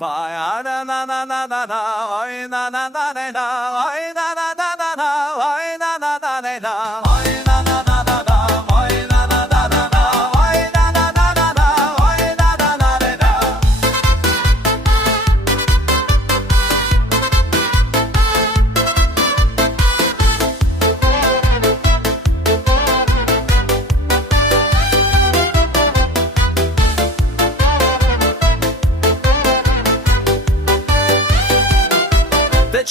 Why na na na na na Why na na na na na, oi na na na na na, na na na na.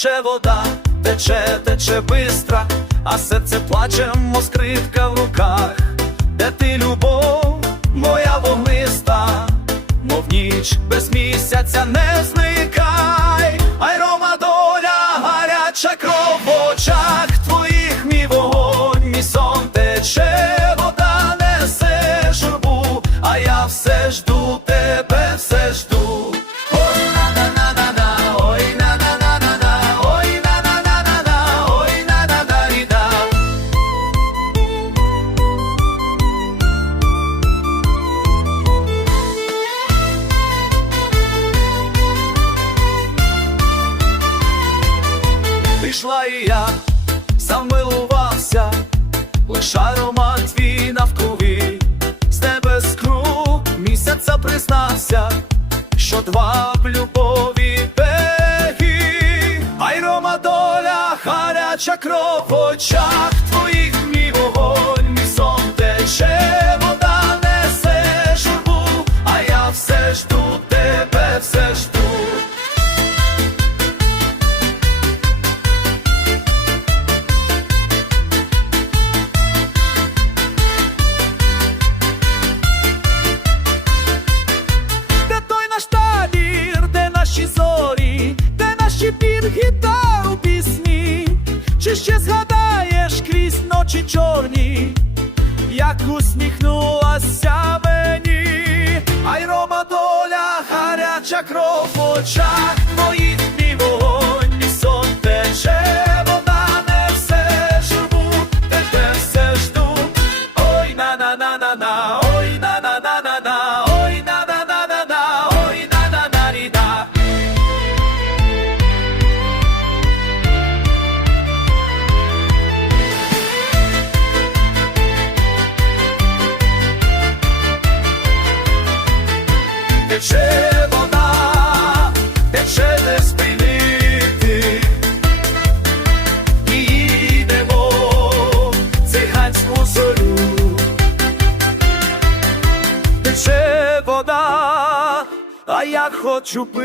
Тече вода, тече, тече бистра, а серце плаче, мов скрипка в руках, де ти любов, моя вогниста, мов ніч без місяця не зникай, ай рома доля, гаряча кров в очах твоїх мій вогонь, мій сон тече, вода несе журбу, а я все жду Пішла і я, сам милувався, лиш аромат твій навкруги, з тебе скру місяця признався, що два в любові беги, ай рома доля, гаряча кров в очах твоїх ще згадаєш крізь ночі чорні, як усміхнулася мені, ай рома доля, гаряча кров в очах Тече вода, тече не спинити, і їдемо циганську зорю. Тече вода, а я хочу пити.